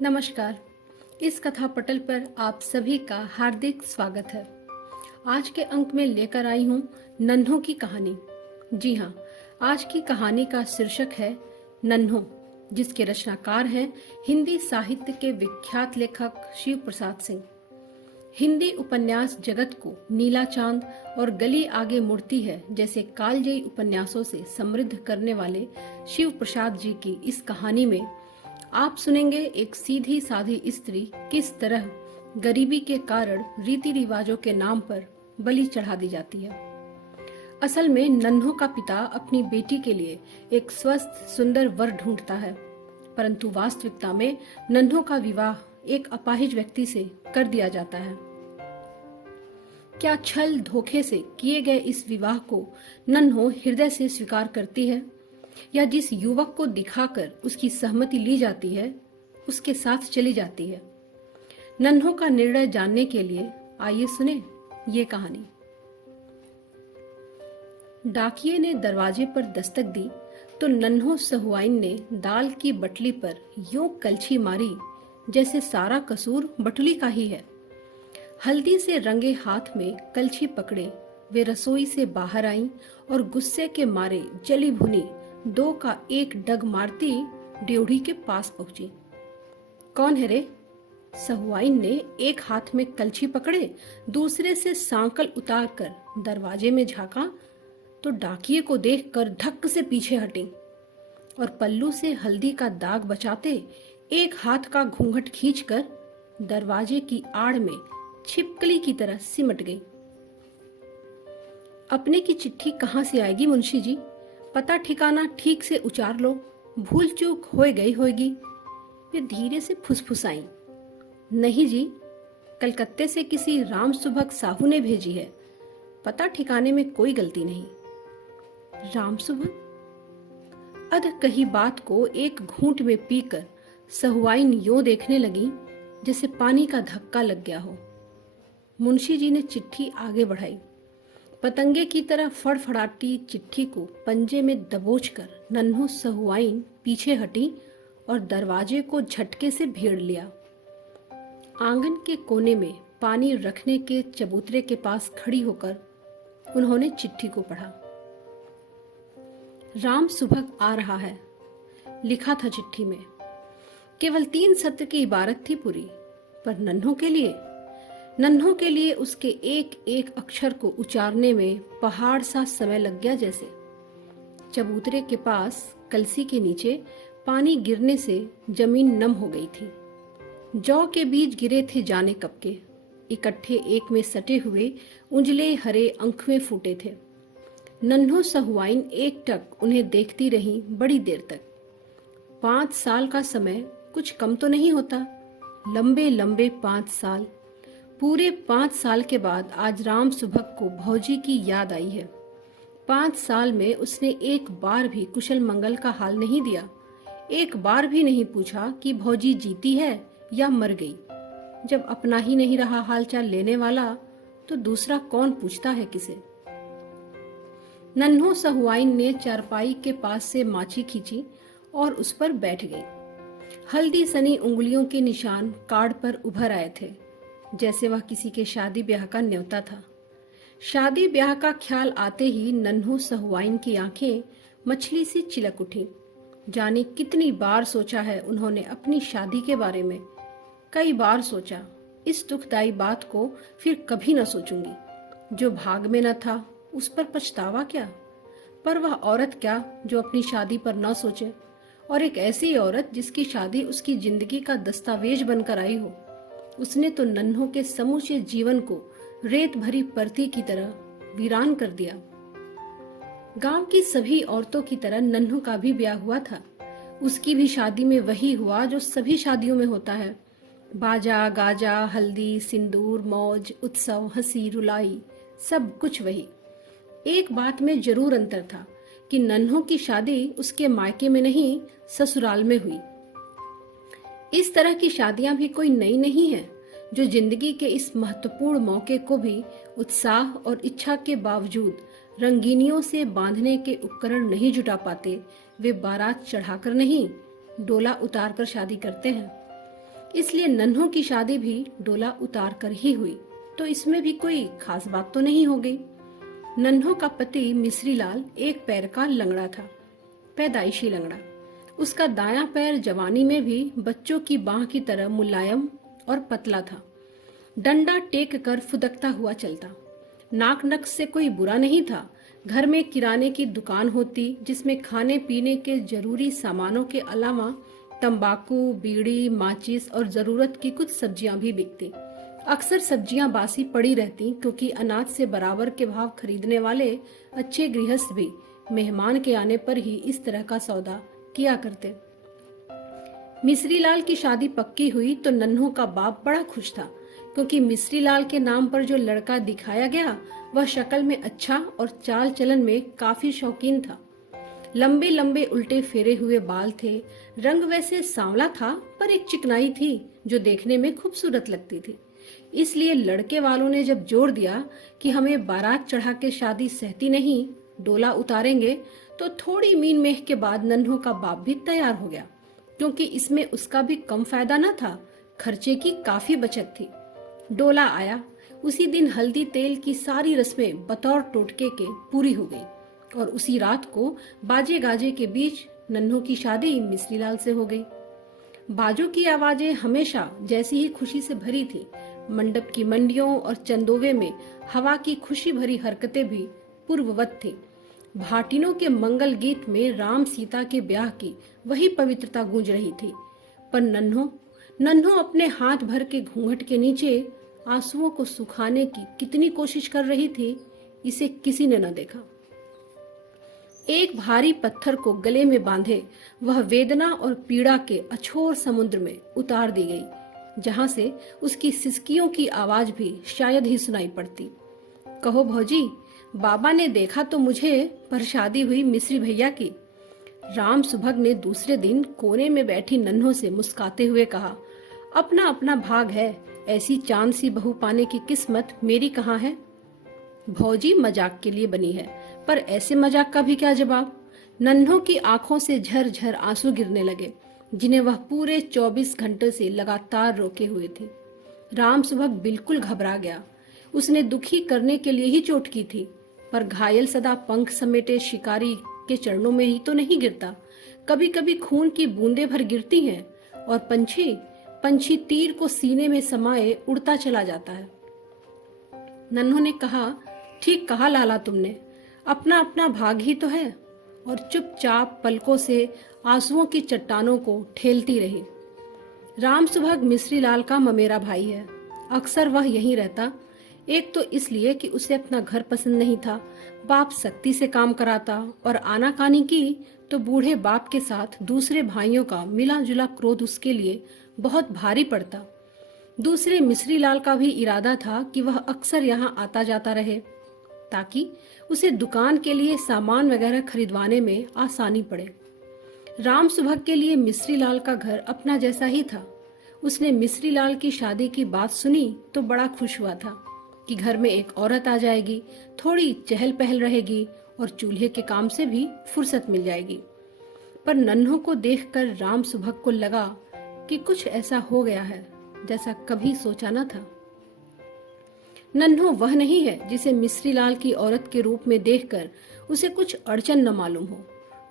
नमस्कार। इस कथा पटल पर आप सभी का हार्दिक स्वागत है। आज के अंक में लेकर आई हूँ नन्हों की कहानी। जी हाँ, आज की कहानी का शीर्षक है नन्हों, जिसके रचनाकार हैं हिंदी साहित्य के विख्यात लेखक शिव प्रसाद सिंह। हिंदी उपन्यास जगत को नीला चांद और गली आगे मुड़ती है जैसे कालजयी उपन्यासों से समृद्ध करने वाले शिव प्रसाद जी की इस कहानी में आप सुनेंगे एक सीधी साधी स्त्री किस तरह गरीबी के कारण रीति रिवाजों के नाम पर बलि चढ़ा दी जाती है। असल में नन्हों का पिता अपनी बेटी के लिए एक स्वस्थ सुंदर वर ढूंढता है, परंतु वास्तविकता में नन्हों का विवाह एक अपाहिज व्यक्ति से कर दिया जाता है। क्या छल धोखे से किए गए इस विवाह को नन्हों हृदय से स्वीकार करती है, या जिस युवक को दिखाकर उसकी सहमति ली जाती है उसके साथ चली जाती है? नन्हों का निर्णय जानने के लिए आइए सुने ये कहानी। डाकिये ने दरवाजे पर दस्तक दी तो नन्हों सहुआइन ने दाल की बटली पर यूं कलछी मारी जैसे सारा कसूर बटुली का ही है। हल्दी से रंगे हाथ में कलछी पकड़े वे रसोई से बाहर आईं और गुस्से के मारे जली भुनी दो का एक डग मारती ड्योढ़ी के पास पहुंची। कौन है रे? सहुआइन ने एक हाथ में कलछी पकड़े दूसरे से सांकल उतारकर दरवाजे में झांका तो डाकिये को देखकर धक्क से पीछे हटी और पल्लू से हल्दी का दाग बचाते एक हाथ का घूंघट खींचकर दरवाजे की आड़ में छिपकली की तरह सिमट गई। अपने की चिट्ठी कहाँ से आएगी मुंशी जी? पता ठिकाना ठीक से उचार लो, भूल चूक हो गई होगी। वे धीरे से फुसफुसाई। नहीं जी, कलकत्ते से किसी राम सुभग साहू ने भेजी है, पता ठिकाने में कोई गलती नहीं। राम सुभग? अध कही बात को एक घूंट में पीकर सहुआइन यों देखने लगी जैसे पानी का धक्का लग गया हो। मुंशी जी ने चिट्ठी आगे बढ़ाई। पतंगे की तरह फड़फड़ाती चिट्ठी को पंजे में दबोचकर नन्हों सहुआइन पीछे हटी और दरवाजे को झटके से भेड़ लिया। आंगन के कोने में पानी रखने के चबूतरे के पास खड़ी होकर उन्होंने चिट्ठी को पढ़ा। राम सुभग आ रहा है, लिखा था चिट्ठी में। केवल 3 सत्र की इबारत थी पूरी, पर नन्हों के लिए उसके एक एक अक्षर को उचारने में पहाड़ सा समय लग गया जैसे। चबूतरे के पास कलसी के नीचे पानी गिरने से जमीन नम हो गई थी। जौ के बीज गिरे थे जाने कब के, इकट्ठे एक में सटे हुए उजले हरे अंखुए फूटे थे। नन्हों सहुआइन एकटक उन्हें देखती रही बड़ी देर तक। 5 साल का समय कुछ कम तो नहीं होता। लंबे लंबे 5 साल। पूरे 5 साल के बाद आज राम सुभग को भौजी की याद आई है। 5 साल में उसने एक बार भी कुशल मंगल का हाल नहीं दिया। एक बार भी नहीं पूछा कि भौजी जीती है या मर गई। जब अपना ही नहीं रहा हालचाल लेने वाला तो दूसरा कौन पूछता है किसे? नन्हों सहुआइन ने चारपाई के पास से माची खींची और उस पर बैठ गई। हल्दी सनी उंगलियों के निशान कार्ड पर उभर आए थे जैसे वह किसी के शादी ब्याह का न्योता था। शादी ब्याह का ख्याल आते ही नन्हों सहुआइन की आंखें मछली सी चिलक उठी। जाने कितनी बार सोचा है उन्होंने अपनी शादी के बारे में। कई बार सोचा, इस दुखदाई बात को फिर कभी न सोचूंगी। जो भाग में न था उस पर पछतावा क्या? पर वह औरत क्या जो अपनी शादी पर न सोचे, और एक ऐसी औरत जिसकी शादी उसकी जिंदगी का दस्तावेज बनकर आई हो। उसने तो नन्हों के समूचे जीवन को रेत भरी परती की तरह वीरान कर दिया। गांव की सभी औरतों की तरह नन्हों का भी ब्याह हुआ था। उसकी भी शादी में वही हुआ जो सभी शादियों में होता है। बाजा गाजा, हल्दी, सिंदूर, मौज, उत्सव, हंसी रुलाई, सब कुछ वही। एक बात में जरूर अंतर था कि नन्हों की शादी उसके मायके में नहीं, ससुराल में हुई। इस तरह की शादियां भी कोई नई नहीं है। जो जिंदगी के इस महत्वपूर्ण मौके को भी उत्साह और इच्छा के बावजूद रंगीनियों से बांधने के उपकरण नहीं जुटा पाते, वे बारात चढ़ाकर नहीं, डोला उतारकर शादी करते हैं। इसलिए नन्हों की शादी भी डोला उतार कर ही हुई, तो इसमें भी कोई खास बात तो नहीं हो गई। नन्हों का पति मिश्री लाल एक पैर का लंगड़ा था, पैदाइशी लंगड़ा। उसका दायां पैर जवानी में भी बच्चों की बाह की तरह मुलायम और पतला था। डंडा टेक कर फुदकता हुआ चलता। नाक नक्श से कोई बुरा नहीं था। घर में किराने की दुकान होती जिसमें खाने पीने के जरूरी सामानों के अलावा तंबाकू, बीड़ी, माचिस और जरूरत की कुछ सब्जियां भी बिकती। अक्सर सब्जियां बासी पड़ी रहती क्योंकि अनाज से बराबर के भाव खरीदने वाले अच्छे गृहस्थ भी मेहमान के आने पर ही इस तरह का सौदा किया करते। मिश्री लाल की शादी पक्की हुई तो नन्हों का बाप बड़ा खुश था, क्योंकि मिश्री लाल के नाम पर जो लड़का दिखाया गया वह शक्ल में अच्छा और चाल चलन में काफी शौकीन था। लंबे लंबे उल्टे फेरे हुए बाल थे। रंग वैसे सांवला था, पर एक चिकनाई थी जो देखने में खूबसूरत लगती थी। इसलिए लड़के वालों ने जब जोर दिया कि हमें बारात चढ़ा के शादी सहती नहीं, डोला उतारेंगे, तो थोड़ी मीन मेह के बाद नन्हों का बाप भी तैयार हो गया, क्योंकि इसमें उसका भी कम फायदा न था। खर्चे की काफी बचत थी। डोला आया। उसी दिन हल्दी तेल की सारी रस्में बतौर टोटके के पूरी हो गई और उसी रात को बाजे गाजे के बीच नन्हों की शादी मिश्री लाल से हो गई। बाजों की आवाजें हमेशा जैसी ही खुशी से भरी थी। मंडप की मंडियों और चंदोवे में हवा की खुशी भरी हरकतें भी पूर्ववत थी। भाटिनों के मंगल गीत में राम सीता के ब्याह की वही पवित्रता गूंज रही थी। पर नन्हों अपने हाथ भर के घूंघट के नीचे आंसुओं को सुखाने की कितनी कोशिश कर रही थी, इसे किसी ने न देखा। एक भारी पत्थर को गले में बांधे वह वेदना और पीड़ा के अछोर समुद्र में उतार दी गई, जहां से उसकी सिसकियों की आवाज भी शायद ही सुनाई पड़ती। कहो भौजी, बाबा ने देखा तो मुझे, पर शादी हुई मिश्री भैया की। राम सुभग ने दूसरे दिन कोने में बैठी नन्हों से मुस्काते हुए कहा, अपना अपना भाग है, ऐसी चांद सी बहू पाने की किस्मत मेरी कहाँ है। भौजी मजाक के लिए बनी है, पर ऐसे मजाक का भी क्या जवाब। नन्हों की आंखों से झरझर आंसू गिरने लगे, जिन्हें वह पूरे 24 घंटे से लगातार रोके हुए थी। राम सुभग बिल्कुल घबरा गया। उसने दुखी करने के लिए ही चोट की थी, पर घायल सदा पंख समेटे शिकारी के चरणों में ही तो नहीं गिरता। कभी कभी खून की बूंदें भर गिरती हैं और पंछी तीर को सीने में समाये उड़ता चला जाता है। नन्हों ने कहा, ठीक कहा लाला तुमने, अपना अपना भाग ही तो है, और चुपचाप पलकों से आंसुओं की चट्टानों को ठेलती रही। राम सुभग मिश्री लाल का ममेरा भाई है। अक्सर वह यहीं रहता। एक तो इसलिए कि उसे अपना घर पसंद नहीं था, बाप सख्ती से काम कराता, और आनाकानी की तो बूढ़े बाप के साथ दूसरे भाइयों का मिला जुला क्रोध उसके लिए बहुत भारी पड़ता। दूसरे मिश्री लाल का भी इरादा था कि वह अक्सर यहाँ आता जाता रहे, ताकि उसे दुकान के लिए सामान वगैरह खरीदवाने में आसानी पड़े। राम सुभग के लिए मिश्री लाल का घर अपना जैसा ही था। उसने मिश्री लाल की शादी की बात सुनी तो बड़ा खुश हुआ था कि घर में एक औरत आ जाएगी, थोड़ी चहल पहल रहेगी और चूल्हे के काम से भी फुर्सत मिल जाएगी। पर नन्हों को देखकर राम सुभग को लगा कि कुछ ऐसा हो गया है जैसा कभी सोचा न था। नन्हों वह नहीं है जिसे मिश्री लाल की औरत के रूप में देखकर उसे कुछ अड़चन न मालूम हो।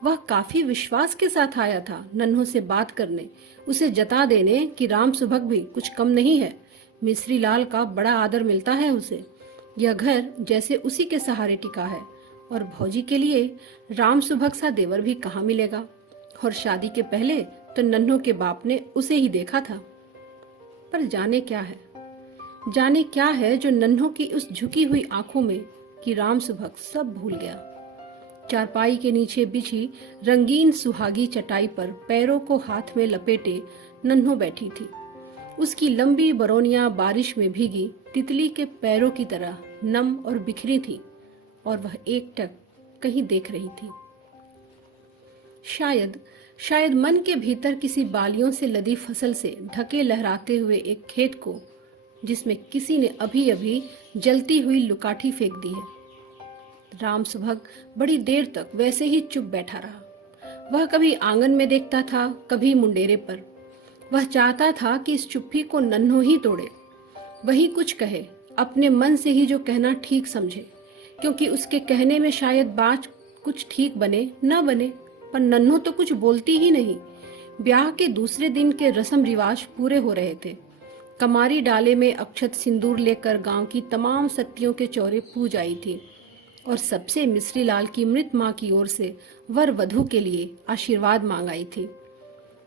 वह काफी विश्वास के साथ आया था नन्हों से बात करने, उसे जता देने कि राम सुभग भी कुछ कम नहीं है, मिश्री लाल का बड़ा आदर मिलता है उसे। यह घर जैसे उसी के सहारे टिका है, और भौजी के लिए राम सुभग सा देवर भी कहाँ मिलेगा। और शादी के पहले तो नन्हों के बाप ने उसे ही देखा था। पर जाने क्या है जो नन्हों की उस झुकी हुई आंखों में कि राम सुभग सब भूल गया। चारपाई के नीचे बिछी रंगीन सुहागी चटाई पर पैरों को हाथ में लपेटे नन्हों बैठी थी। उसकी लंबी बरौनियां बारिश में भीगी तितली के पैरों की तरह नम और बिखरी थी, और वह एकटक कहीं देख रही थी। शायद मन के भीतर किसी बालियों से लदी फसल से ढके लहराते हुए एक खेत को, जिसमें किसी ने अभी अभी जलती हुई लुकाठी फेंक दी है। राम सुभग बड़ी देर तक वैसे ही चुप बैठा रहा। वह कभी आंगन में देखता था, कभी मुंडेरे पर। वह चाहता था कि इस चुप्पी को नन्हो ही तोड़े, वही कुछ कहे, अपने मन से ही जो कहना ठीक समझे, क्योंकि उसके कहने में शायद बात कुछ ठीक बने न बने, पर नन्हो तो कुछ बोलती ही नहीं। ब्याह के दूसरे दिन के रस्म रिवाज पूरे हो रहे थे। कमारी डाले में अक्षत सिंदूर लेकर गांव की तमाम सत्तियों के चौरे पूज आई थी और सबसे मिश्री लाल की मृत माँ की ओर से वर वधू के लिए आशीर्वाद मांग आई थी।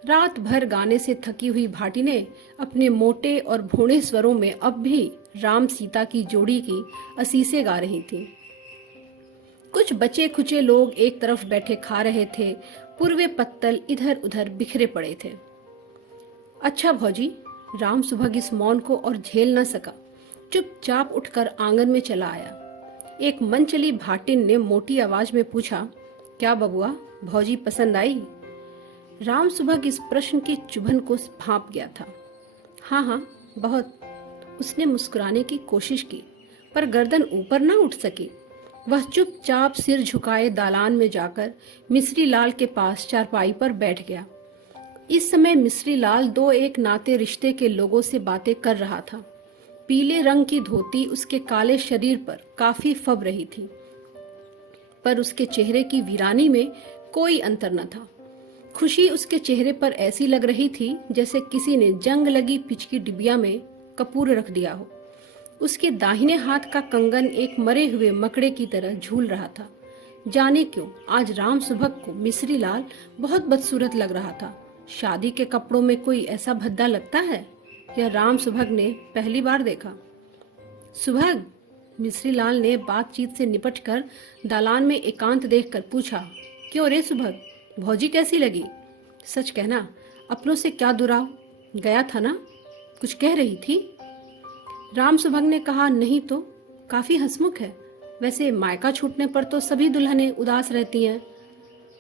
रात भर गाने से थकी हुई भाटी ने अपने मोटे और भोणे स्वरों में अब भी राम सीता की जोड़ी की असीसे गा रही थी। कुछ बचे खुचे लोग एक तरफ बैठे खा रहे थे, पूर्वे पत्तल इधर उधर बिखरे पड़े थे। अच्छा भौजी, राम सुभग इस मौन को और झेल न सका, चुपचाप उठकर आंगन में चला आया। एक मन चली भाटिन ने मोटी आवाज में पूछा, क्या बबुआ, भौजी पसंद आई? राम सुभग इस प्रश्न की चुभन को भांप गया था। हाँ हाँ, बहुत। उसने मुस्कुराने की कोशिश की, पर गर्दन ऊपर न उठ सकी। वह चुपचाप सिर झुकाए दालान में जाकर मिश्री लाल के पास चारपाई पर बैठ गया। इस समय मिश्री लाल दो एक नाते रिश्ते के लोगों से बातें कर रहा था। पीले रंग की धोती उसके काले शरीर पर काफी फब रही थी, पर उसके चेहरे की वीरानी में कोई अंतर न था। खुशी उसके चेहरे पर ऐसी लग रही थी जैसे किसी ने जंग लगी पिच की डिबिया में कपूर रख दिया हो। उसके दाहिने हाथ का कंगन एक मरे हुए मकड़े की तरह झूल रहा था। जाने क्यों आज राम सुभग को मिश्री लाल बहुत बदसूरत लग रहा था। शादी के कपड़ों में कोई ऐसा भद्दा लगता है? यह राम सुभग ने पहली बार देखा। सुभग, मिश्री लाल ने बातचीत से निपटकर दालान में एकांत देखकर पूछा, क्यों रे सुभग, भौजी कैसी लगी? सच कहना, अपनों से क्या दुराव? गया था ना, कुछ कह रही थी? राम सुभग ने कहा, नहीं तो, काफी हंसमुख है। वैसे मायका छूटने पर तो सभी दुल्हनें उदास रहती हैं।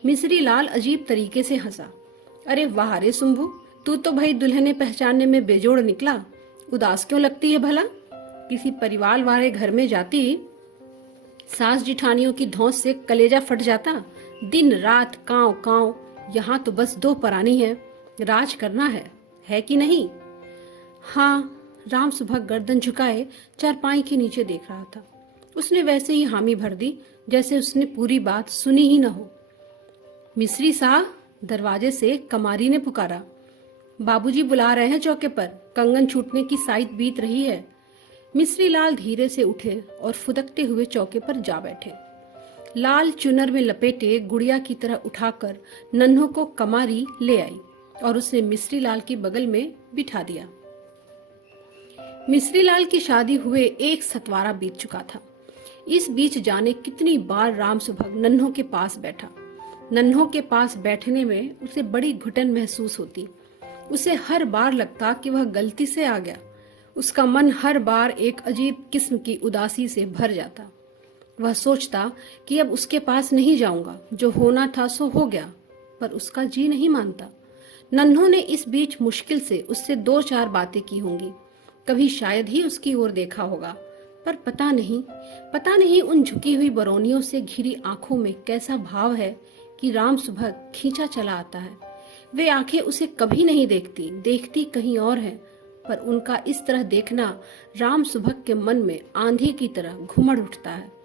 मिश्री लाल अजीब तरीके से हंसा। अरे वाह रे सुंभू, तू तो भाई दुल्हने पहचानने में बेजोड़ निकला। उदास क्यों लगती है भला? किसी परिवार वाले घर में जाती, सास जिठानियों की धौंस से कलेजा फट जाता। दिन रात कांव कांव, यहाँ तो बस दो परानी है, राज करना है कि नहीं? हाँ, राम सुभग गर्दन झुकाए चारपाई के नीचे देख रहा था। उसने वैसे ही हामी भर दी जैसे उसने पूरी बात सुनी ही न हो। मिश्री साहब, दरवाजे से कमारी ने पुकारा। बाबूजी बुला रहे हैं चौके पर, कंगन छूटने की साइत बीत रही है। मिश्री लाल धीरे से उठे और फुदकते हुए चौके पर जा बैठे। लाल चुनर में लपेटे गुड़िया की तरह उठाकर नन्हों को कमारी ले आई और उसे मिश्री लाल के बगल में बिठा दिया। मिश्री लाल की शादी हुए एक सतवारा बीत चुका था। इस बीच जाने कितनी बार राम सुभग नन्हों के पास बैठा। नन्हों के पास बैठने में उसे बड़ी घुटन महसूस होती। उसे हर बार लगता कि वह गलती से आ गया। उसका मन हर बार एक अजीब किस्म की उदासी से भर जाता। वह सोचता कि अब उसके पास नहीं जाऊंगा, जो होना था सो हो गया, पर उसका जी नहीं मानता। नन्हों ने इस बीच मुश्किल से उससे दो चार बातें की होंगी, कभी शायद ही उसकी ओर देखा होगा, पर पता नहीं उन झुकी हुई बरौनियों से घिरी आंखों में कैसा भाव है कि राम सुभग खींचा चला आता है। वे आंखें उसे कभी नहीं देखती कहीं और है, पर उनका इस तरह देखना राम सुभग के मन में आंधी की तरह घुमड़ उठता है।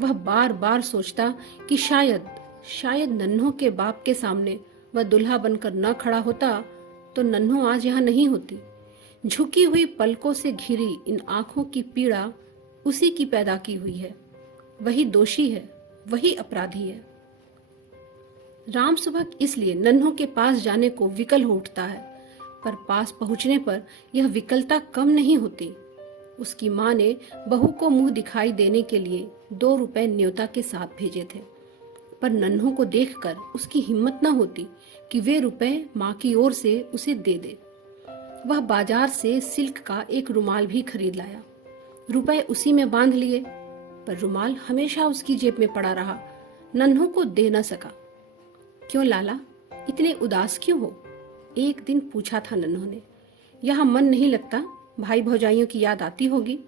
वह बार बार सोचता कि शायद नन्हों के बाप के सामने वह दुल्हा बनकर न खड़ा होता तो नन्हों आज यहाँ नहीं होती। झुकी हुई पलकों से घिरी इन आंखों की पीड़ा उसी की पैदा की हुई है। वही दोषी है, वही अपराधी है। राम सुभग इसलिए नन्हों के पास जाने को विकल हो उठता है, पर पास पहुंचने पर यह विकलता कम नहीं होती। उसकी माँ ने बहू को मुंह दिखाई देने के लिए 2 रुपए न्योता के साथ भेजे थे, पर नन्हों को देखकर उसकी हिम्मत न होती कि वे रुपए माँ की ओर से उसे दे दे। वह बाजार से सिल्क का एक रुमाल भी खरीद लाया। रुपए उसी में बांध लिए, पर रुमाल हमेशा उसकी जेब में पड़ा रहा, नन्हों को दे न सका। क्यों लाला, इतने उदास क्यों हो? एक दिन पूछा था नन्हों ने। यहाँ मन नहीं लगता? भाई भौजाइयों की याद आती होगी।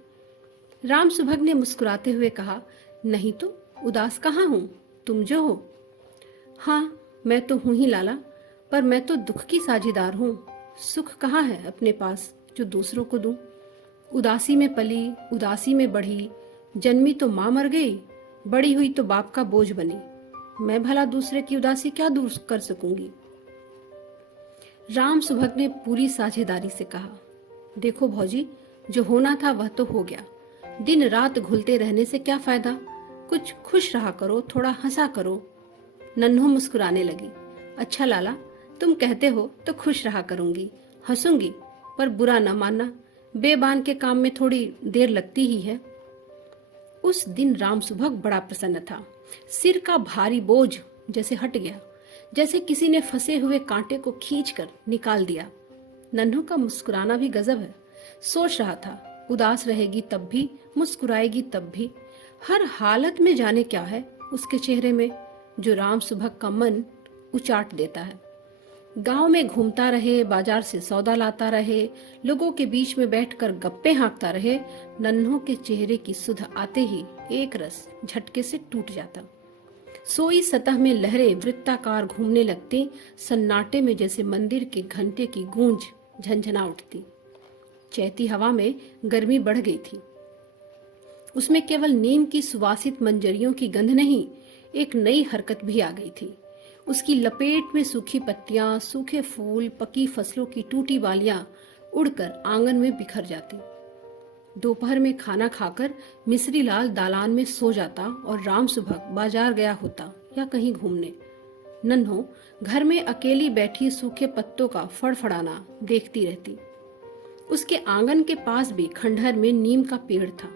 राम सुभग ने मुस्कुराते हुए कहा, नहीं तो उदास कहाँ हूँ, तुम जो हो। हाँ, मैं तो हूँ ही लाला, पर मैं तो दुख की साझीदार हूँ। सुख कहाँ है अपने पास जो दूसरों को दूं? उदासी में पली, उदासी में बढ़ी, जन्मी तो माँ मर गई, बड़ी हुई तो बाप का बोझ बनी। मैं भला दूसरे की उदासी क्या दूर कर सकूंगी? राम सुभग ने पूरी साझेदारी से कहा, देखो भौजी, जो होना था वह तो हो गया। दिन रात घुलते रहने से क्या फायदा? कुछ खुश रहा करो, थोड़ा हंसा करो। नन्हो मुस्कुराने लगी। अच्छा लाला, तुम कहते हो तो खुश रहा करूंगी, हंसूंगी, पर बुरा न मानना, बेबान के काम में थोड़ी देर लगती ही है। उस दिन राम सुभग बड़ा प्रसन्न था। सिर का भारी बोझ जैसे हट गया, जैसे किसी ने फंसे हुए कांटे को खींचकर निकाल दिया। नन्हू का मुस्कुराना भी गजब है। सोच रहा था, उदास रहेगी तब भी, मुस्कुराएगी तब भी, हर हालत में जाने क्या है उसके चेहरे में जो राम सुभग का मन उचाट देता है। गांव में घूमता रहे, बाजार से सौदा लाता रहे, लोगों के बीच में बैठकर गप्पे हाँकता रहे, नन्हों के चेहरे की सुध आते ही एक रस झटके से टूट जाता। सोई सतह में लहरें वृत्ताकार घूमने लगती, सन्नाटे में जैसे मंदिर के घंटे की गूंज झंझना उठती। चैती हवा में गर्मी बढ़ गई थी। उसमें केवल नीम की सुवासित मंजरियों की गंध नहीं, एक नई हरकत भी आ गई थी। उसकी लपेट में सूखी पत्तियां, सूखे फूल, पकी फसलों की टूटी बालियां उड़कर आंगन में बिखर जाती। दोपहर में खाना खाकर मिस्री लाल दालान में सो जाता और राम सुभग बाजार गया होता या कहीं घूमने। नन्हो घर में अकेली बैठी सूखे पत्तों का फड़फड़ाना देखती रहती। उसके आंगन के पास भी खंडहर में नीम का पेड़ था।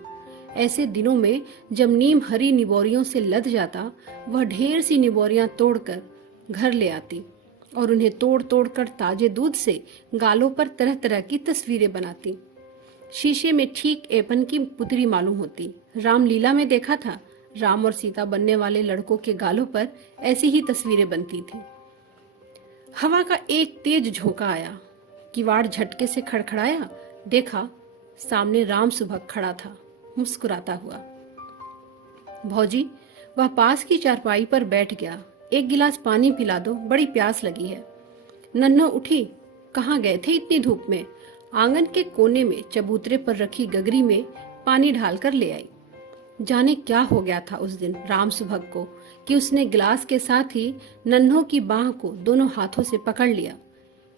ऐसे दिनों में जब नीम हरी निबोरियों से लद जाता, वह ढेर सी निबोरियां तोड़कर घर ले आती और उन्हें तोड़ तोड़ कर ताजे दूध से गालों पर तरह तरह की तस्वीरें बनाती। शीशे में ठीक एपन की पुतरी मालूम होती। रामलीला में देखा था, राम और सीता बनने वाले लड़कों के गालों पर ऐसी ही तस्वीरें बनती थी। हवा का एक तेज झोंका आया, किवाड़ झटके से खड़खड़ाया। देखा, सामने राम सुभग खड़ा था, मुस्कुराता हुआ। भौजी, वह पास की चारपाई पर बैठ गया। एक गिलास पानी पिला दो, बड़ी प्यास लगी है। नन्हो उठी। कहाँ गए थे इतनी धूप में? आंगन के कोने में चबूतरे पर रखी गगरी में पानी ढालकर ले आई। जाने क्या हो गया था उस दिन राम सुभग को कि उसने गिलास के साथ ही नन्हो की बाह को दोनों हाथों से पकड़ लिया।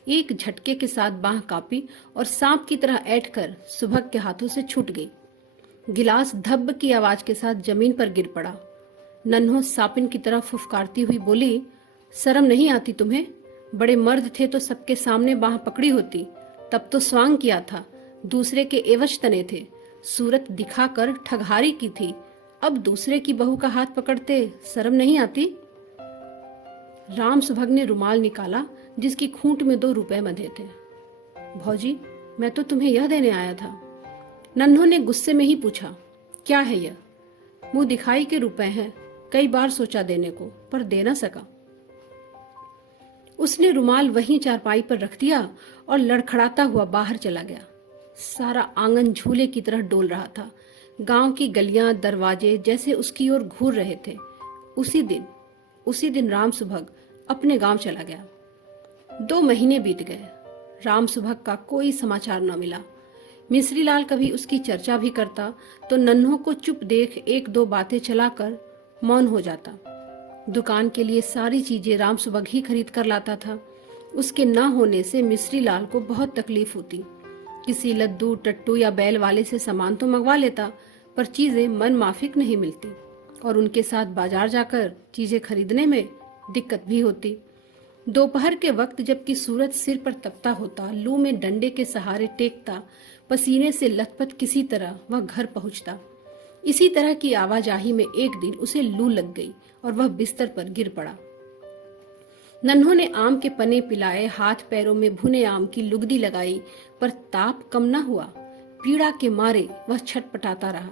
एक झटके के साथ बाह कापी और सांप की तरह ऐंठकर सुभग के हाथों से छूट गई। गिलास धब्ब की आवाज के साथ जमीन पर गिर पड़ा। नन्हो सापिन की तरह फुफकारती हुई बोली, शर्म नहीं आती तुम्हें? बड़े मर्द थे तो सबके सामने बाह पकड़ी होती, तब तो स्वांग किया था, दूसरे के एवज तने थे, सूरत दिखाकर ठगहारी की थी। अब दूसरे की बहू का हाथ पकड़ते शर्म नहीं आती? राम सुभग ने रुमाल निकाला जिसकी खूंट में 2 रुपए बंधे थे। भौजी, मैं तो तुम्हें यह देने आया था। नन्हो ने गुस्से में ही पूछा, क्या है यह? मुंह दिखाई के रुपए हैं, कई बार सोचा देने को, पर दे न सका। उसने रुमाल वहीं चारपाई पर रख दिया और लड़खड़ाता हुआ बाहर चला गया। सारा आंगन झूले की तरह डोल रहा था। गांव की गलियां, दरवाजे जैसे उसकी ओर घूर रहे थे। उसी दिन राम सुभग अपने गांव चला गया। 2 महीने बीत गए। राम सुभग का कोई समाचार न मिला। मिस्री लाल कभी उसकी चर्चा भी करता तो नन्हों को चुप देख 1-2 बातें चलाकर मौन हो जाता। दुकान के लिए सारी चीजें राम सुभग ही खरीद कर लाता था। उसके न होने से मिस्री लाल को बहुत तकलीफ होती। किसी लद्दू, टट्टू या बैल वाले से सामान तो मंगवा लेता, पर चीजें मन माफिक नहीं मिलती और उनके साथ बाजार जाकर चीजें खरीदने में दिक्कत भी होती। दोपहर के वक्त जबकि सूरज सिर पर तपता होता, लू में डंडे के सहारे टेकता, पसीने से लथपथ किसी तरह वह घर पहुंचता। इसी तरह की आवाजाही में एक दिन उसे लू लग गई और वह बिस्तर पर गिर पड़ा। नन्हों ने आम के पने पिलाए, हाथ पैरों में भुने आम की लुगदी लगाई, पर ताप कम न हुआ। पीड़ा के मारे वह छटपटाता रहा।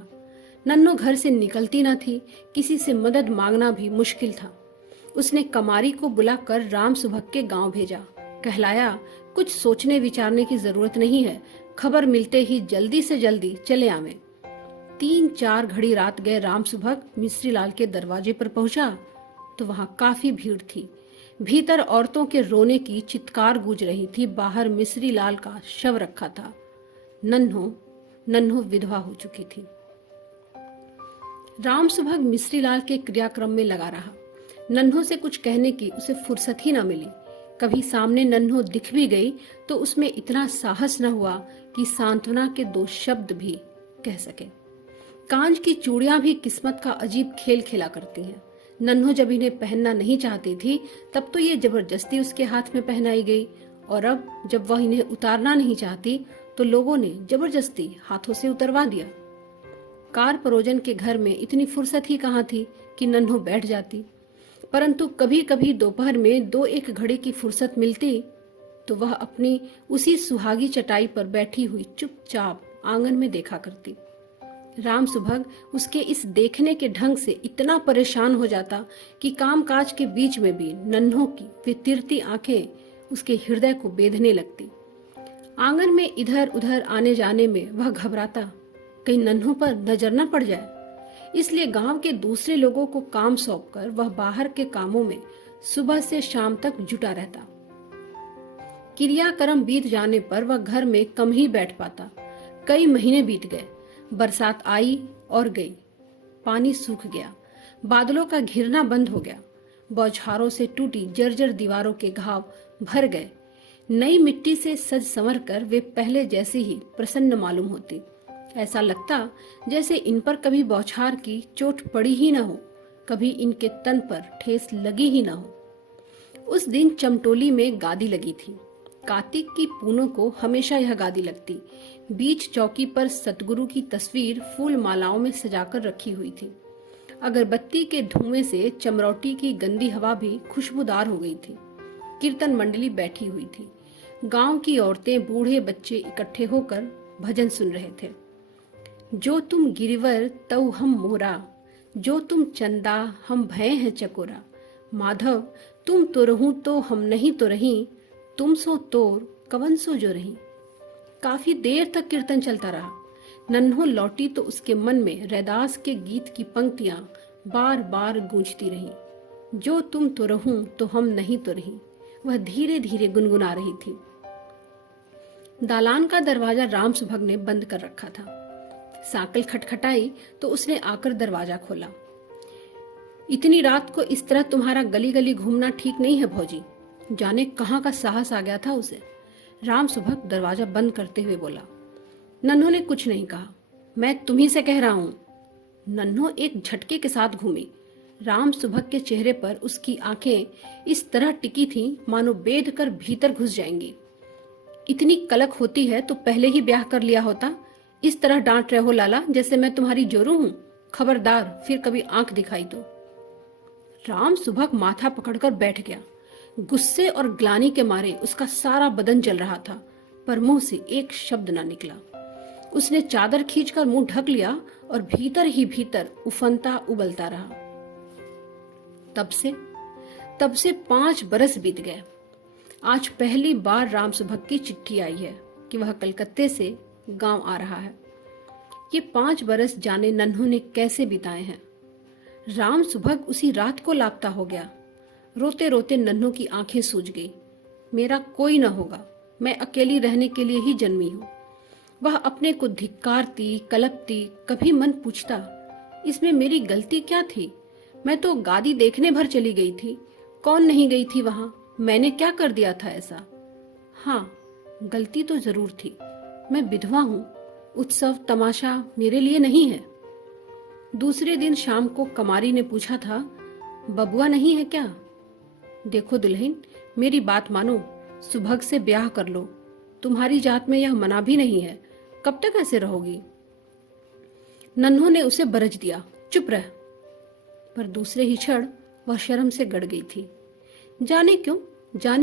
नन्हो घर से निकलती न थी, किसी से मदद मांगना भी मुश्किल था। उसने कमारी को बुलाकर राम सुभग के गांव भेजा। कहलाया, कुछ सोचने विचारने की जरूरत नहीं है, खबर मिलते ही जल्दी से जल्दी चले आवे। 3-4 घड़ी रात गए राम सुभग मिस्री लाल के दरवाजे पर पहुंचा तो वहां काफी भीड़ थी। भीतर औरतों के रोने की चित्कार गूंज रही थी। बाहर मिश्री लाल का शव रखा था। नन्हो नन्हो विधवा हो चुकी थी। राम सुभग मिश्री लाल के क्रियाक्रम में लगा रहा। नन्हो से कुछ कहने की उसे फुर्सत ही न मिली। कभी सामने नन्हो दिख भी गई तो उसमें इतना साहस न हुआ कि सांत्वना के 2 शब्द भी कह सके। कांच की चूड़ियां भी किस्मत का अजीब खेल खेला करती हैं। नन्हो जब इन्हें पहनना नहीं चाहती थी तब तो ये जबरदस्ती उसके हाथ में पहनाई गई, और अब जब वह इन्हें उतारना नहीं चाहती तो लोगों ने जबरदस्ती हाथों से उतरवा दिया। कार परोजन के घर में इतनी फुर्सत ही कहाँ थी कि नन्हो बैठ जाती, परंतु कभी कभी दोपहर में 2-1 घड़ी की फुर्सत मिलती तो वह अपनी उसी सुहागी चटाई पर बैठी हुई चुपचाप आंगन में देखा करती। राम सुभग उसके इस देखने के ढंग से इतना परेशान हो जाता कि कामकाज के बीच में भी नन्हों की वे तिरती आंखें उसके हृदय को बेधने लगती। आंगन में इधर उधर आने जाने में वह घबराता कहीं नन्हों पर नजर न पड़ जाए, इसलिए गांव के दूसरे लोगों को काम सौंपकर वह बाहर के कामों में सुबह से शाम तक जुटा रहता। क्रियाक्रम बीत जाने पर वह घर में कम ही बैठ पाता। कई महीने बीत गए। बरसात आई और गई। पानी सूख गया। बादलों का घिरना बंद हो गया। बौछारों से टूटी जर्जर दीवारों के घाव भर गए। नई मिट्टी से सज संवर कर वे पहले जैसे ही प्रसन्न मालूम होती। ऐसा लगता जैसे इन पर कभी बौछार की चोट पड़ी ही न हो, कभी इनके तन पर ठेस लगी ही न हो। उस दिन चमटोली में गादी लगी थी। कार्तिक की पूनों को हमेशा यह गादी लगती। बीच चौकी पर सतगुरु की तस्वीर फूल मालाओं में सजाकर रखी हुई थी। अगरबत्ती के धुएं से चमरौटी की गंदी हवा भी खुशबूदार हो गई थी। कीर्तन मंडली बैठी हुई थी। गांव की औरतें, बूढ़े, बच्चे इकट्ठे होकर भजन सुन रहे थे। जो तुम गिरिवर तऊ हम मोरा, जो तुम चंदा हम भय हैं चकोरा। माधव तुम तो रहूं तो हम नहीं तो रही, तुम सो तोर कवन सो जो रही। काफी देर तक कीर्तन चलता रहा। नन्हो लौटी तो उसके मन में रैदास के गीत की पंक्तियां बार बार गूंजती रही। जो तुम तो रहूं तो हम नहीं तो रही, वह धीरे धीरे गुनगुना रही थी। दालान का दरवाजा राम सुभग ने बंद कर रखा था। साकल खटखटाई तो उसने आकर दरवाजा खोला। इतनी रात को इस तरह तुम्हारा गली गली घूमना ठीक नहीं है भौजी। जाने कहाँ का साहस आ गया था उसे। राम सुभग दरवाजा बंद करते हुए बोला। नन्हो ने कुछ नहीं कहा। मैं तुम्ही से कह रहा हूं। नन्हो एक झटके के साथ घूमी। राम सुभग के चेहरे पर उसकी आंखें इस तरह टिकी थीं मानो बेध कर भीतर घुस जाएंगी। इतनी कलक होती है तो पहले ही ब्याह कर लिया होता। इस तरह डांट रहे हो लाला जैसे मैं तुम्हारी जोरू हूं। खबरदार फिर कभी आंख दिखाई तो। राम सुभग माथा पकड़कर बैठ गया। गुस्से और ग्लानि के मारे उसका सारा बदन जल रहा था, पर मुंह से एक शब्द ना निकला। उसने चादर खींचकर मुंह ढक लिया और भीतर ही भीतर उफनता उबलता रहा। तब से 5 बरस बीत गए। आज पहली बार राम सुभग की चिट्ठी आई है कि वह कलकत्ते से गांव आ रहा है। ये 5 बरस जाने नन्हों ने कैसे बिताए हैं। राम सुभग उसी रात को लापता हो गया। रोते रोते नन्हों की आंखें सूज गई। मेरा कोई न होगा, मैं अकेली रहने के लिए ही जन्मी हूं। वह अपने को धिक्कारती, कलपती। कभी मन पूछता, इसमें मेरी गलती क्या थी? मैं तो गादी देखने भर चली गई थी। कौन नहीं गई थी वहां? मैंने क्या कर दिया था ऐसा? हाँ, गलती तो जरूर थी। मैं विधवा हूं। उत्सव तमाशा मेरे लिए नहीं है। दूसरे दिन शाम को कमारी ने पूछा था, बबुआ नहीं है क्या? देखो दुल्हन, मेरी बात मानो, सुभग से ब्याह कर लो। तुम्हारी जात में यह मना भी नहीं है। कब तक ऐसे रहोगी? नन्हों ने उसे बरज दिया, चुप रह। पर दूसरे ही क्षण वह शर्म से गड़ गई थी। जाने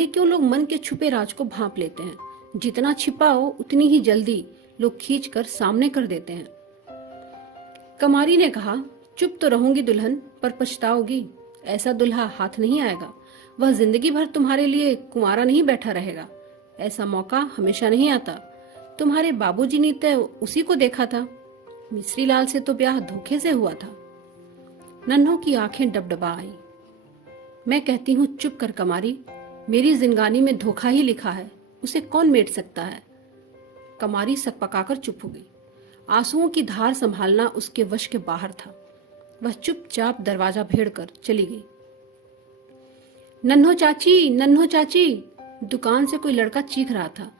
क्यों लोग मन के छुपे राज को भांप लेते हैं। जितना छिपाओ उतनी ही जल्दी लोग खींचकर सामने कर देते हैं। कमारी ने कहा, चुप तो रहूंगी दुल्हन, पर पछताओगी। ऐसा दुल्हा हाथ नहीं आएगा। वह जिंदगी भर तुम्हारे लिए कुंवारा नहीं बैठा रहेगा। ऐसा मौका हमेशा नहीं आता। तुम्हारे बाबूजी ने तो उसी को देखा था। मिश्री लाल से तो ब्याह धोखे से हुआ था। नन्हों की आंखें डबडबा आई। मैं कहती हूँ चुप कर कमारी, मेरी जिंदगानी में धोखा ही लिखा है, उसे कौन मेट सकता है। कमारी सकपकाकर चुप हो गई। आंसुओं की धार संभालना उसके वश के बाहर था। वह चुपचाप दरवाजा भेड़ कर चली गई। नन्हो चाची, नन्हो चाची, दुकान से कोई लड़का चीख रहा था।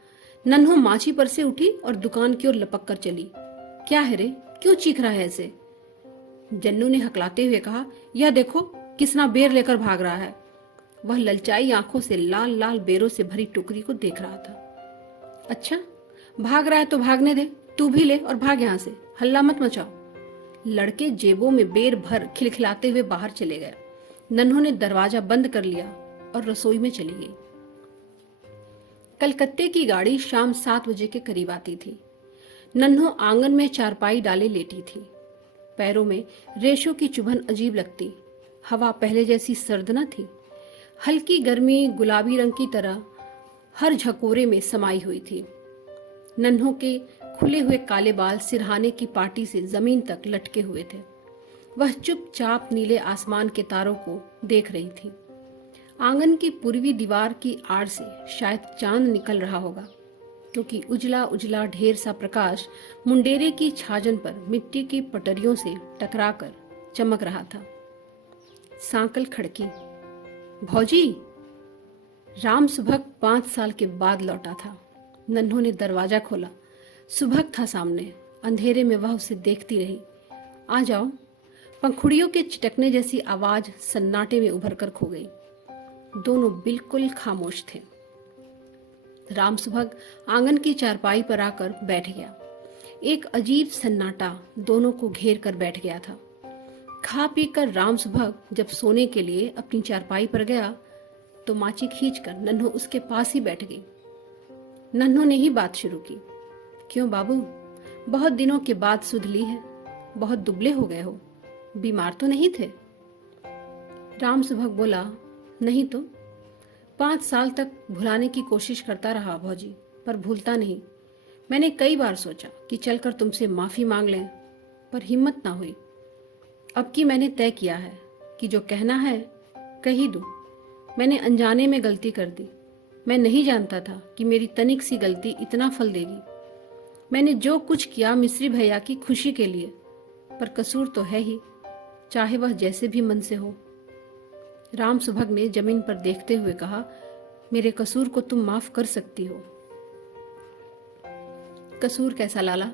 नन्हो माछी पर से उठी और दुकान की ओर लपक कर चली। क्या है रे, क्यों चीख रहा है ऐसे? जन्नू ने हकलाते हुए कहा, यह देखो किसना बेर लेकर भाग रहा है। वह ललचाई आंखों से लाल लाल बेरों से भरी टोकरी को देख रहा था। अच्छा, भाग रहा है तो भागने दे, तू भी ले और भाग यहां से, हल्ला मत मचाओ। लड़के जेबों में बेर भर खिलखिलाते हुए बाहर चले गए। नन्हो ने दरवाजा बंद कर लिया और रसोई में चली गई। कलकत्ते की गाड़ी शाम 7 बजे के करीब आती थी। नन्हो आंगन में चारपाई डाले लेटी थी। पैरों में रेशों की चुभन अजीब लगती। हवा पहले जैसी सर्द न थी। हल्की गर्मी गुलाबी रंग की तरह हर झकोरे में समाई हुई थी। नन्हों के खुले हुए काले बाल सिरहाने की पाटी से जमीन तक लटके हुए थे। वह चुपचाप नीले आसमान के तारों को देख रही थी। आंगन की पूर्वी दीवार की आड़ से शायद चांद निकल रहा होगा, क्योंकि उजला उजला ढेर सा प्रकाश मुंडेरे की छाजन पर मिट्टी की पटरियों से टकराकर चमक रहा था। सांकल खड़की। भौजी! राम सुभग 5 साल के बाद लौटा था। नन्हों ने दरवाजा खोला। सुभग था सामने। अंधेरे में वह उसे देखती रही। आ जाओ। पंखुड़ियों के चिटकने जैसी आवाज सन्नाटे में उभर कर खो गई। दोनों बिल्कुल खामोश थे। राम सुभग आंगन की चारपाई पर आकर बैठ गया। एक अजीब सन्नाटा दोनों को घेर कर बैठ गया था। खा पी कर राम सुभग जब सोने के लिए अपनी चारपाई पर गया तो माची खींचकर नन्हो उसके पास ही बैठ गई। नन्हो ने ही बात शुरू की। क्यों बाबू, बहुत दिनों के बाद सुध ली है, बहुत दुबले हो गए हो, बीमार तो नहीं थे? राम सुभग बोला, नहीं तो 5 साल तक भुलाने की कोशिश करता रहा भौजी, पर भूलता नहीं। मैंने कई बार सोचा कि चलकर तुमसे माफी मांग लें, पर हिम्मत ना हुई। अब की मैंने तय किया है कि जो कहना है कह ही दूं। मैंने अनजाने में गलती कर दी। मैं नहीं जानता था कि मेरी तनिक सी गलती इतना फल देगी। मैंने जो कुछ किया मिस्री भैया की खुशी के लिए, पर कसूर तो है ही, चाहे वह जैसे भी मन से हो। राम सुभग ने जमीन पर देखते हुए कहा, मेरे कसूर को तुम माफ कर सकती हो। कसूर कैसा लाला?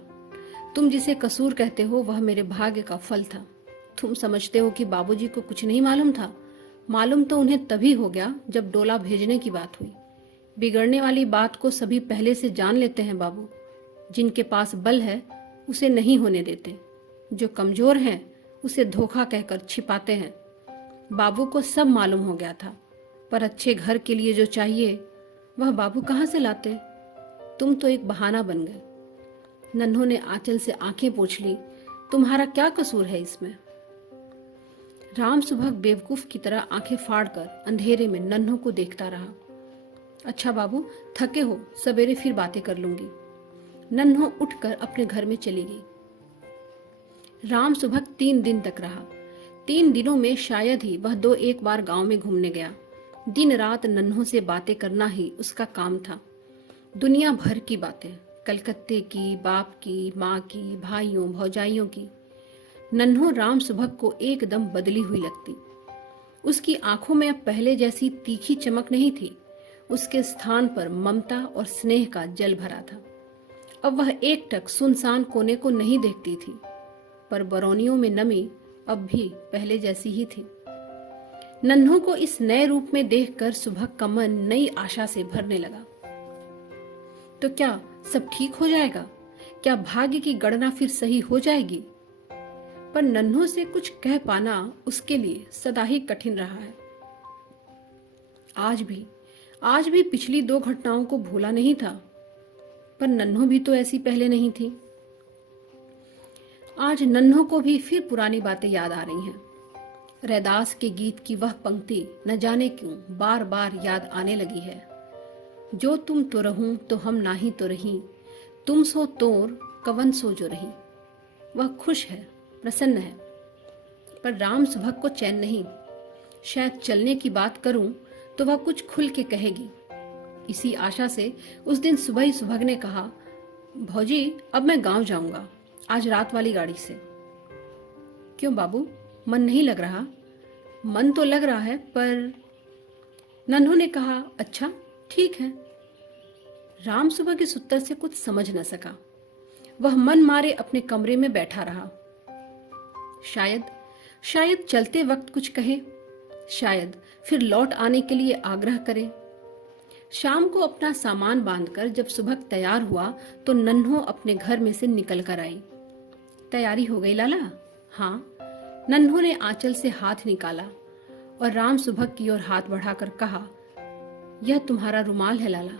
तुम जिसे कसूर कहते हो वह मेरे भाग्य का फल था। तुम समझते हो कि बाबूजी को कुछ नहीं मालूम था? मालूम तो उन्हें तभी हो गया जब डोला भेजने की बात हुई। बिगड़ने वाली बात को सभी पहले से जान लेते हैं बाबू। जिनके पास बल है उसे नहीं होने देते, जो कमजोर हैं उसे धोखा कहकर छिपाते हैं। बाबू को सब मालूम हो गया था, पर अच्छे घर के लिए जो चाहिए वह बाबू कहाँ से लाते? तुम तो एक बहाना बन गए। नन्हों ने आंचल से आंखें पोंछ ली। तुम्हारा क्या कसूर है इसमें? राम सुभग बेवकूफ की तरह आंखें फाड़कर अंधेरे में नन्हों को देखता रहा। अच्छा बाबू, थके हो, सवेरे फिर बातें कर लूंगी। नन्हो उठकर अपने घर में चली गई। राम सुभग 3 दिन तक रहा। 3 दिनों में शायद ही वह 2-1 बार गांव में घूमने गया। दिन रात नन्हों से बातें करना ही उसका काम था। दुनिया भर की बातें, कलकत्ते की, बाप की, माँ की, भाइयों भौजाइयों की। नन्हो राम सुभग को एकदम बदली हुई लगती। उसकी आंखों में अब पहले जैसी तीखी चमक नहीं थी। उसके स्थान पर ममता और स्नेह का जल भरा था। अब वह एकटक सुनसान कोने को नहीं देखती थी, पर बरौनियों में नमी अब भी पहले जैसी ही थी। नन्हों को इस नए रूप में देखकर सुभग का मन नई आशा से भरने लगा। तो क्या सब ठीक हो जाएगा? क्या भाग्य की गणना फिर सही हो जाएगी? पर नन्हों से कुछ कह पाना उसके लिए सदा ही कठिन रहा है। आज भी पिछली 2 घटनाओं को भूला नहीं था, पर नन्हों भी तो ऐसी पहले नहीं थी। आज नन्हों को भी फिर पुरानी बातें याद आ रही हैं। रैदास के गीत की वह पंक्ति न जाने क्यों बार बार याद आने लगी है। जो तुम तो रहूं तो हम नाही तो रही, तुम सो तोर कवन सो जो रही। वह खुश है, प्रसन्न है, पर राम सुभग को चैन नहीं। शायद चलने की बात करूं तो वह कुछ खुल के कहेगी। इसी आशा से उस दिन सुबह ही सुभग ने कहा, भौजी अब मैं गांव जाऊंगा, आज रात वाली गाड़ी से। क्यों बाबू, मन नहीं लग रहा? मन तो लग रहा है, पर नन्हों ने कहा, अच्छा ठीक है। राम सुबह के उत्तर से कुछ समझ न सका। वह मन मारे अपने कमरे में बैठा रहा। शायद चलते वक्त कुछ कहे, शायद फिर लौट आने के लिए आग्रह करे। शाम को अपना सामान बांधकर जब सुबह तैयार हुआ तो नन्हों अपने घर में से निकल कर आई। तैयारी हो गई लाला? हाँ। नन्हों ने आंचल से हाथ निकाला और राम सुबह की ओर हाथ बढ़ाकर कहा, यह तुम्हारा रुमाल है लाला।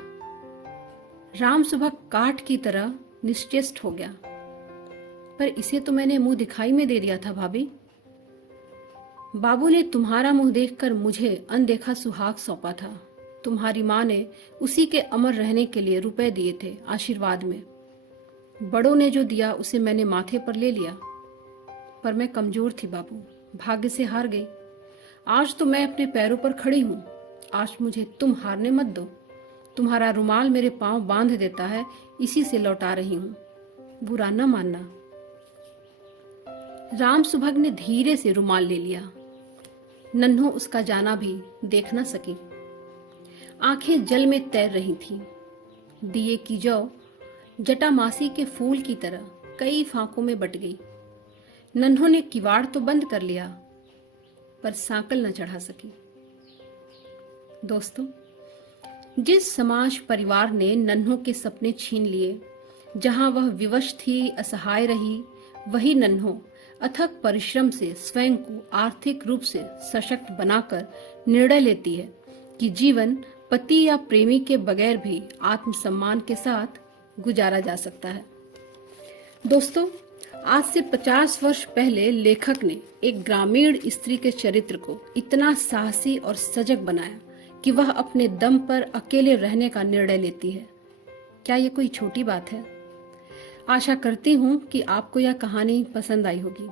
राम सुबह काठ की तरह निश्चेष्ट हो गया। पर इसे तो मैंने मुंह दिखाई में दे दिया था भाभी। बाबू ने तुम्हारा मुंह देखकर मुझे अनदेखा सुहाग सौंपा था। तुम्हारी माँ ने उसी के अमर रहने के लिए रुपए दिए थे आशीर्वाद में। बड़ों ने जो दिया उसे मैंने माथे पर ले लिया। पर मैं कमजोर थी बाबू, भाग्य से हार गई। आज तो मैं अपने पैरों पर खड़ी हूं। आज मुझे तुम हारने मत दो। तुम्हारा रुमाल मेरे पांव बांध देता है, इसी से लौटा रही हूं, बुरा न मानना। राम सुभग ने धीरे से रुमाल ले लिया। नन्हों उसका जाना भी देख न सकी। आंखें जल में तैर रही थीं। दिए की जौ जटामासी के फूल की तरह कई फांकों में बट गई। नन्हों ने किवाड़ तो बंद कर लिया, पर सांकल न चढ़ा सकी। दोस्तों, जिस समाज परिवार ने नन्हों के सपने छीन लिए, जहां वह विवश थी, असहाय रही, वही नन्हों अथक परिश्रम से स्वयं को आर्थिक रूप से सशक्त बनाकर निर्णय लेती है कि जीवन पति या प्रेमी के बगैर भी आत्मसम्मान के साथ गुजारा जा सकता है। दोस्तों, आज से 50 वर्ष पहले लेखक ने एक ग्रामीण स्त्री के चरित्र को इतना साहसी और सजग बनाया कि वह अपने दम पर अकेले रहने का निर्णय लेती है। क्या ये कोई छोटी बात है? आशा करती हूँ कि आपको यह कहानी पसंद आई होगी।